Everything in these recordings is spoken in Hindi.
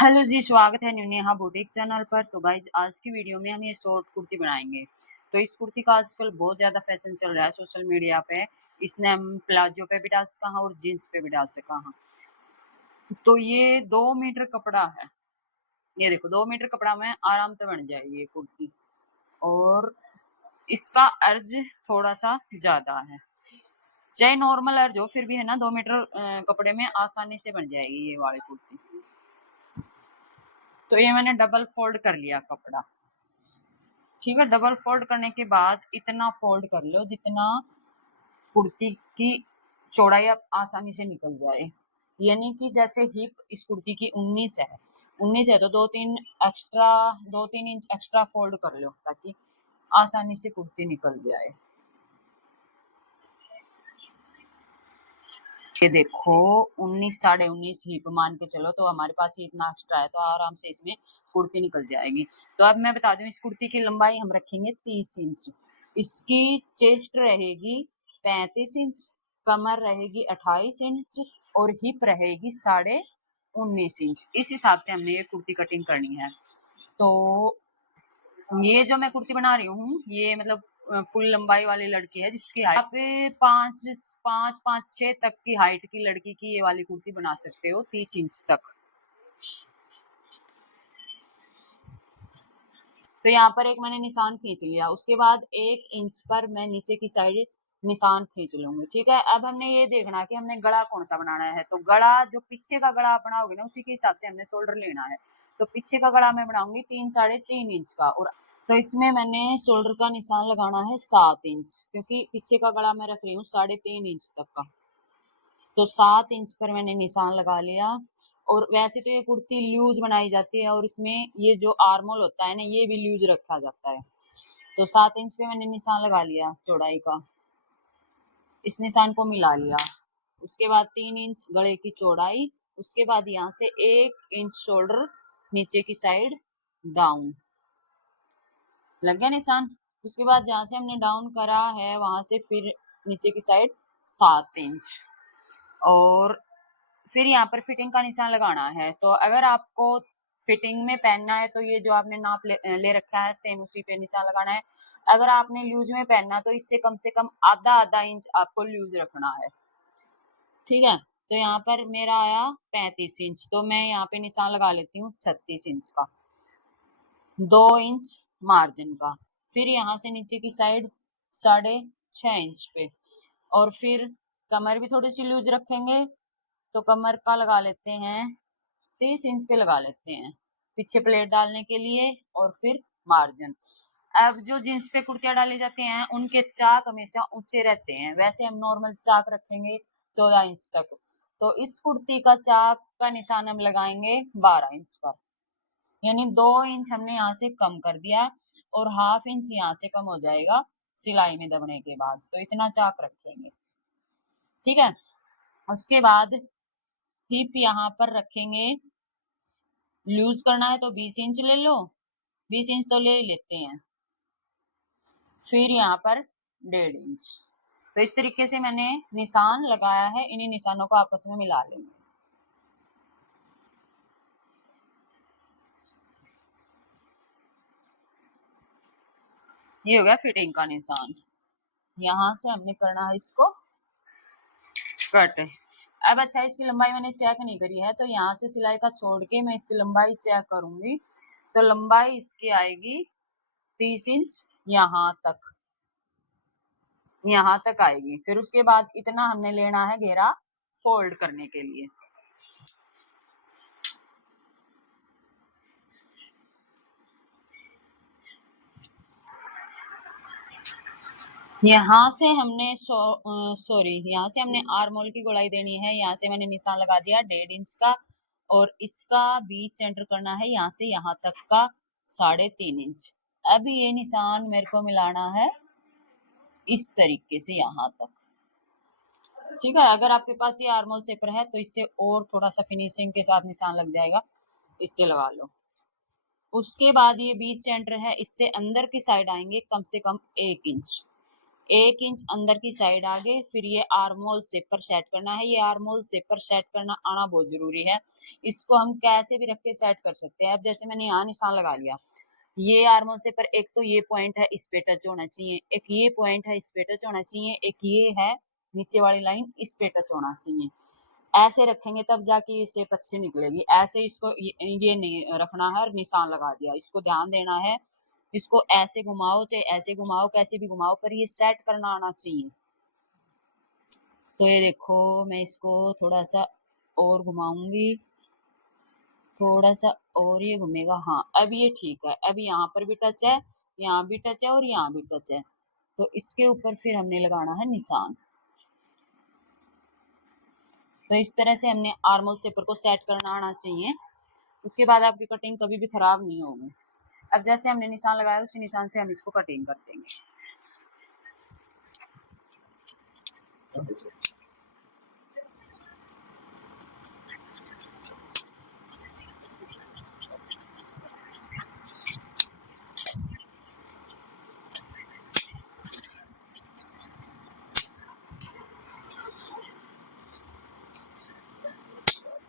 हेलो जी, स्वागत है न्यू नेहा बुटीक चैनल पर। तो गाइज आज की वीडियो में हम ये शॉर्ट कुर्ती बनाएंगे। तो इस कुर्ती का आजकल बहुत ज़्यादा फैशन चल रहा है सोशल मीडिया पे। इसने हम प्लाजो पे भी डाल सका हैं और जीन्स पे भी डाल सका हैं। तो ये 2 मीटर कपड़ा है। ये देखो 2 मीटर कपड़ा में आराम से बन जाएगी ये कुर्ती। और इसका अर्ज थोड़ा सा ज़्यादा है, चाहे नॉर्मल अर्ज हो फिर भी है ना 2 मीटर कपड़े में आसानी से बन जाएगी ये वाली कुर्ती। तो ये मैंने डबल फोल्ड कर लिया कपड़ा। ठीक है, डबल फोल्ड करने के बाद इतना फोल्ड कर लो जितना कुर्ती की चौड़ाई अब आसानी से निकल जाए। यानी कि जैसे हिप इस कुर्ती की 19 है तो 2-3 इंच एक्स्ट्रा फोल्ड कर लो ताकि आसानी से कुर्ती निकल जाए। ये देखो 19-19.5 हिप मान के चलो, तो हमारे पास ये इतना एक्स्ट्रा है तो आराम से इसमें कुर्ती निकल जाएगी। तो अब मैं बता दूं, इस कुर्ती की लंबाई हम रखेंगे 30 इंच। इसकी चेस्ट रहेगी 35 इंच, कमर रहेगी 28 इंच और हिप रहेगी 19.5 इंच। इस हिसाब से हमने ये कुर्ती कटिंग करनी है। तो ये जो मैं कुर्ती बना रही हूँ ये मतलब फुल लंबाई वाली लड़की है जिसकी हाइट आप 5-5-5-6 तक की हाइट की लड़की की ये वाली कुर्ती बना सकते हो, 30 इंच तक। तो यहाँ पर एक मैंने निशान खींच लिया, उसके बाद 1 इंच पर मैं नीचे की साइड निशान खींच लूंगी। ठीक है, अब हमने ये देखना कि हमने गला कौन सा बनाना है। तो गला जो पीछे का गला आप बनाओगे ना उसी के हिसाब से हमने शोल्डर लेना है। तो पीछे का गला मैं बनाऊंगी 3-3.5 इंच का। और तो इसमें मैंने शोल्डर का निशान लगाना है 7 इंच, क्योंकि पीछे का गला मैं रख रही हूँ 3.5 इंच तक का। तो 7 इंच पर मैंने निशान लगा लिया। और वैसे तो ये कुर्ती लूज बनाई जाती है और इसमें ये जो आर्मोल होता है ना ये भी लूज रखा जाता है। तो 7 इंच पे मैंने निशान लगा लिया चौड़ाई का, इस निशान को मिला लिया। उसके बाद 3 इंच गले की चौड़ाई, उसके बाद यहाँ से 1 इंच शोल्डर नीचे की साइड डाउन, लग गया निशान। उसके बाद जहाँ से हमने डाउन करा है वहां से फिर नीचे की साइड 7 इंच। और फिर यहाँ पर फिटिंग का निशान लगाना है। तो अगर आपको फिटिंग में पहनना है तो ये जो आपने नाप ले रखा है सेम उसी पे निशान लगाना है। अगर आपने लूज में पहनना है तो इससे कम से कम आधा इंच आपको लूज रखना है। ठीक है, तो यहाँ पर मेरा आया 35 इंच, तो मैं यहाँ पे निशान लगा लेती हूँ 36 इंच का, 2 इंच मार्जिन का। फिर यहाँ से नीचे की साइड 6.5 इंच पे। और फिर कमर भी थोड़ी सी लूज रखेंगे तो कमर का लगा लेते हैं 30 इंच पे लगा लेते हैं पीछे प्लेट डालने के लिए। और फिर मार्जिन। अब जो जींस पे कुर्तियां डाली जाती हैं उनके चाक हमेशा ऊंचे रहते हैं, वैसे हम नॉर्मल चाक रखेंगे 14 इंच तक। तो इस कुर्ती का चाक का निशान हम लगाएंगे 12 इंच पर, यानी 2 इंच हमने यहाँ से कम कर दिया और हाफ इंच यहाँ से कम हो जाएगा सिलाई में दबने के बाद। तो इतना चाक रखेंगे। ठीक है, उसके बाद हिप यहाँ पर रखेंगे, लूज करना है तो 20 इंच ले लो, 20 इंच तो ले ही लेते हैं। फिर यहाँ पर 1.5 इंच। तो इस तरीके से मैंने निशान लगाया है, इन्हीं निशानों को आपस में मिला लेंगे। ये हो गया फिटिंग का निशान। यहाँ से हमने करना है इसको कट। अब अच्छा, इसकी लंबाई मैंने चेक नहीं करी है तो यहाँ से सिलाई का छोड़ के मैं इसकी लंबाई चेक करूंगी। तो लंबाई इसकी आएगी 30 इंच, यहाँ तक आएगी। फिर उसके बाद इतना हमने लेना है घेरा फोल्ड करने के लिए। यहाँ से हमने यहाँ से हमने आर्मोल की गोलाई देनी है। यहाँ से मैंने निशान लगा दिया 1.5 इंच का और इसका बीच सेंटर करना है यहाँ से यहाँ तक का 3.5 इंच। अब ये निशान मेरे को मिलाना है इस तरीके से यहाँ तक। ठीक है, अगर आपके पास ये आर्मोल शेपर है तो इससे और थोड़ा सा फिनिशिंग के साथ निशान लग जाएगा, इससे लगा लो। उसके बाद ये बीच सेंटर है, इससे अंदर की साइड आएंगे कम से कम 1 इंच। 1 इंच अंदर की साइड आगे, फिर ये आर्मोल शेप पर सेट करना है। ये आर्मोल शेप पर सेट करना आना बहुत जरूरी है। इसको हम कैसे भी रख के सेट कर सकते हैं। अब जैसे मैंने यहाँ निशान लगा लिया, ये आर्मोल शेप पर एक तो ये पॉइंट है, इस पे टच होना चाहिए, एक ये पॉइंट है, इस पे टच होना चाहिए, एक ये है नीचे वाली लाइन, इस पे टच होना चाहिए। ऐसे रखेंगे तब जाके ये शेप अच्छी निकलेगी। ऐसे इसको ये नहीं रखना है और निशान लगा दिया, इसको ध्यान देना है। इसको ऐसे घुमाओ चाहे ऐसे घुमाओ, कैसे भी घुमाओ, पर ये सेट करना आना चाहिए। तो ये देखो, मैं इसको थोड़ा सा और घुमाऊंगी, थोड़ा सा और ये घूमेगा। हाँ, अब ये ठीक है। अब यहाँ पर भी टच है, यहाँ भी टच है और यहाँ भी टच है। तो इसके ऊपर फिर हमने लगाना है निशान। तो इस तरह से हमने आर्मोल शेपर को सेट करना आना चाहिए। उसके बाद आपकी कटिंग कभी भी खराब नहीं होगी। अब जैसे हमने निशान लगाया, उसी निशान से हम इसको कटिंग कर देंगे।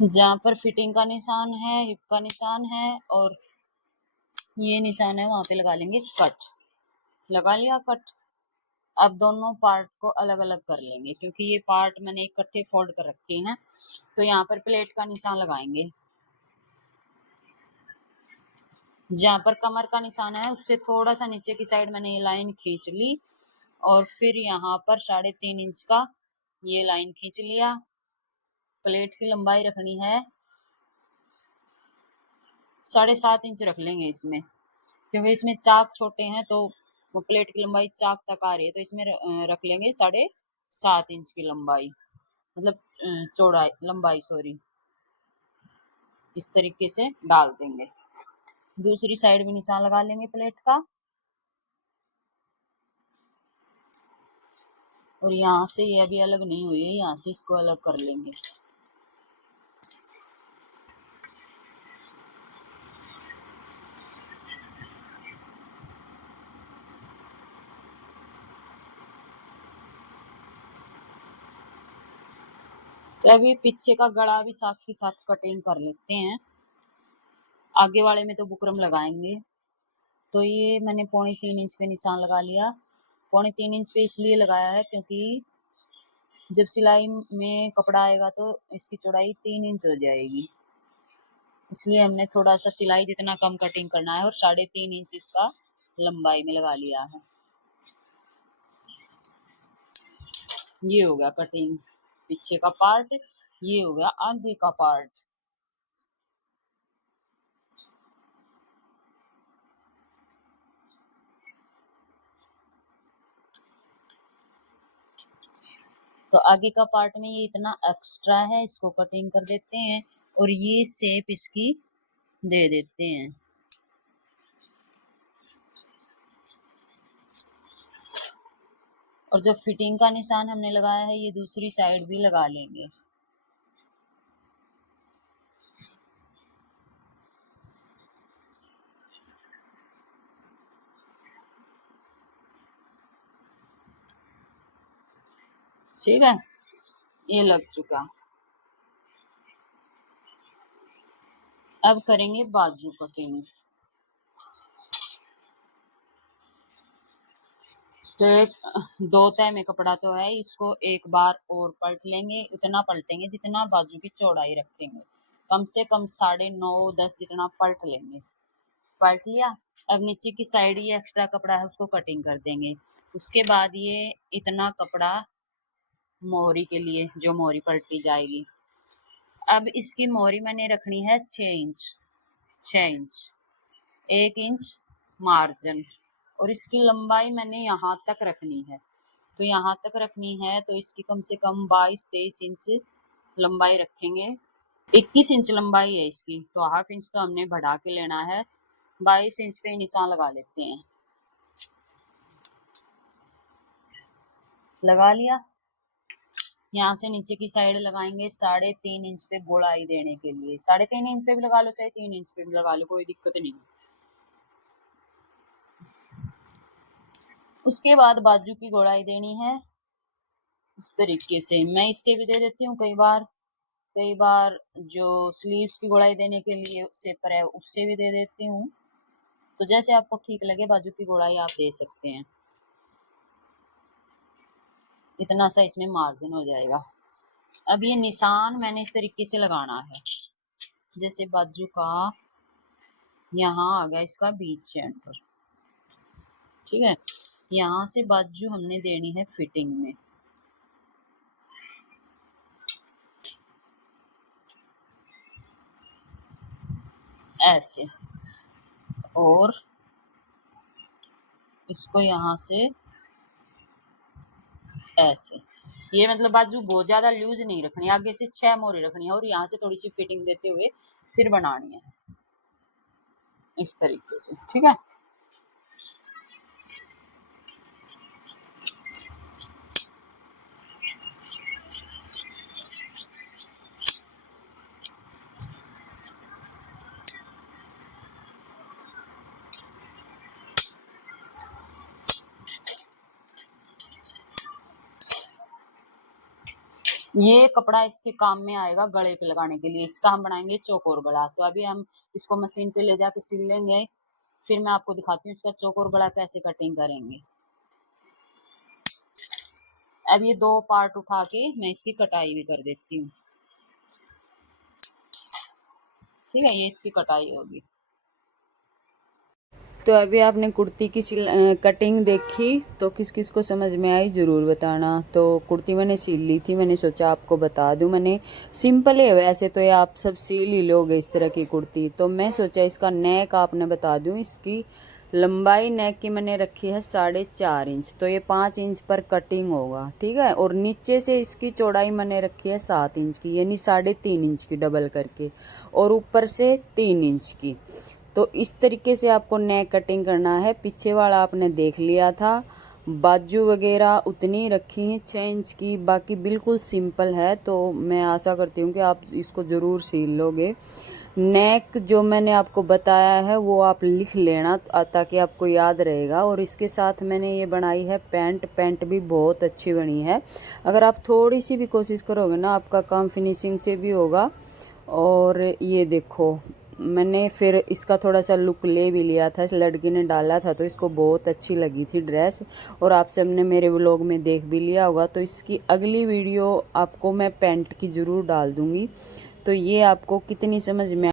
जहाँ पर फिटिंग का निशान है, हिप का निशान है और ये निशान है, वहां पे लगा लेंगे कट। लगा लिया कट। अब दोनों पार्ट को अलग अलग कर लेंगे, क्योंकि ये पार्ट मैंने इकट्ठे फोल्ड कर रखे हैं। तो यहाँ पर प्लेट का निशान लगाएंगे। जहाँ पर कमर का निशान है, उससे थोड़ा सा नीचे की साइड मैंने ये लाइन खींच ली और फिर यहाँ पर 3.5 इंच का ये लाइन खींच लिया। प्लेट की लंबाई रखनी है 7.5 इंच रख लेंगे इसमें, क्योंकि इसमें चाक छोटे हैं तो वो प्लेट की लंबाई चाक तक आ रही है। तो इसमें रख लेंगे 7.5 इंच की लंबाई, मतलब चौड़ाई, लंबाई सॉरी। इस तरीके से डाल देंगे। दूसरी साइड भी निशान लगा लेंगे प्लेट का और यहाँ से ये अभी अलग नहीं हुई है, यहाँ से इसको अलग कर लेंगे। तो अभी पीछे का गला भी साथ के साथ कटिंग कर लेते हैं। आगे वाले में तो बुकरम लगाएंगे। तो ये मैंने 3.25 इंच पे निशान लगा लिया। 3.25 इंच पे इसलिए लगाया है क्योंकि जब सिलाई में कपड़ा आएगा तो इसकी चौड़ाई 3 इंच हो जाएगी, इसलिए हमने थोड़ा सा सिलाई जितना कम कटिंग करना है और 3.5 इंच इसका लंबाई में लगा लिया है। ये हो गया कटिंग पीछे का पार्ट, ये हो गया आगे का पार्ट। तो आगे का पार्ट में ये इतना एक्स्ट्रा है, इसको कटिंग कर देते हैं और ये शेप इसकी दे देते हैं। और जो फिटिंग का निशान हमने लगाया है, ये दूसरी साइड भी लगा लेंगे। ठीक है, ये लग चुका। अब करेंगे बाजू कटिंग। तो एक 2 तह में कपड़ा तो है, इसको एक बार और पलट लेंगे। उतना पलटेंगे जितना बाजू की चौड़ाई रखेंगे, कम से कम 9.5 10 जितना पलट लेंगे। पलट लिया। अब नीचे की साइड ये एक्स्ट्रा कपड़ा है, उसको कटिंग कर देंगे। उसके बाद ये इतना कपड़ा मोहरी के लिए, जो मोहरी पलटी जाएगी। अब इसकी मोहरी मैंने रखनी है 6 इंच, 6 इंच, 1 इंच मार्जिन। और इसकी लंबाई मैंने यहाँ तक रखनी है। तो यहाँ तक रखनी है तो इसकी कम से कम 22-23 इंच लंबाई रखेंगे। 21 इंच लंबाई है इसकी, तो हाफ इंच तो हमने बढ़ा के लेना है। 22 इंच पे निशान लगा लेते हैं। लगा लिया। यहाँ से नीचे की साइड लगाएंगे 3.5 इंच पे गोलाई देने के लिए। 3.5 इंच पे भी लगा लो चाहे 3 इंच पे भी लगा लो, कोई दिक्कत नहीं। उसके बाद बाजू की गोलाई देनी है इस तरीके से। मैं इससे भी दे देती हूँ कई बार जो स्लीव्स की गोलाई देने के लिए सेपर है उससे भी दे देती हूँ। तो जैसे आपको ठीक लगे बाजू की गोलाई आप दे सकते हैं। इतना सा इसमें मार्जिन हो जाएगा। अब ये निशान मैंने इस तरीके से लगाना है, जैसे बाजू का यहाँ आ गया इसका बीच सेंटर, ठीक है। यहाँ से बाजू हमने देनी है फिटिंग में, ऐसे, और इसको यहाँ से ऐसे। ये मतलब बाजू बहुत ज्यादा लूज नहीं रखनी, आगे से 6 मोहरे रखनी है और यहाँ से थोड़ी सी फिटिंग देते हुए फिर बनानी है इस तरीके से, ठीक है। ये कपड़ा इसके काम में आएगा गले पे लगाने के लिए। इसका हम बनाएंगे चौकोर गला। तो अभी हम इसको मशीन पे ले जाके सिल लेंगे, फिर मैं आपको दिखाती हूँ इसका चौकोर गला कैसे कटिंग करेंगे। अब ये 2 पार्ट उठा के मैं इसकी कटाई भी कर देती हूँ, ठीक है। ये इसकी कटाई होगी। तो अभी आपने कुर्ती की कटिंग देखी, तो किस किस को समझ में आई ज़रूर बताना। तो कुर्ती मैंने सिल ली थी, मैंने सोचा आपको बता दूं। मैंने सिंपल है, वैसे तो ये आप सब सिल ही लोगे इस तरह की कुर्ती। तो मैं सोचा इसका नेक आपने बता दूं। इसकी लंबाई नेक की मैंने रखी है 4.5 इंच, तो ये 5 इंच पर कटिंग होगा, ठीक है। और नीचे से इसकी चौड़ाई मैंने रखी है 7 इंच की, यानी 3.5 इंच की डबल करके, और ऊपर से 3 इंच की। तो इस तरीके से आपको नेक कटिंग करना है। पीछे वाला आपने देख लिया था, बाजू वगैरह उतनी रखी है 6 इंच की, बाकी बिल्कुल सिंपल है। तो मैं आशा करती हूँ कि आप इसको ज़रूर सील लोगे। नेक जो मैंने आपको बताया है वो आप लिख लेना ताकि आपको याद रहेगा। और इसके साथ मैंने ये बनाई है पैंट भी बहुत अच्छी बनी है। अगर आप थोड़ी सी भी कोशिश करोगे ना, आपका काम फिनिशिंग से भी होगा। और ये देखो, मैंने फिर इसका थोड़ा सा लुक ले भी लिया था, इस लड़की ने डाला था तो इसको बहुत अच्छी लगी थी ड्रेस, और आप सबने मेरे व्लॉग में देख भी लिया होगा। तो इसकी अगली वीडियो आपको मैं पैंट की ज़रूर डाल दूँगी। तो ये आपको कितनी समझ में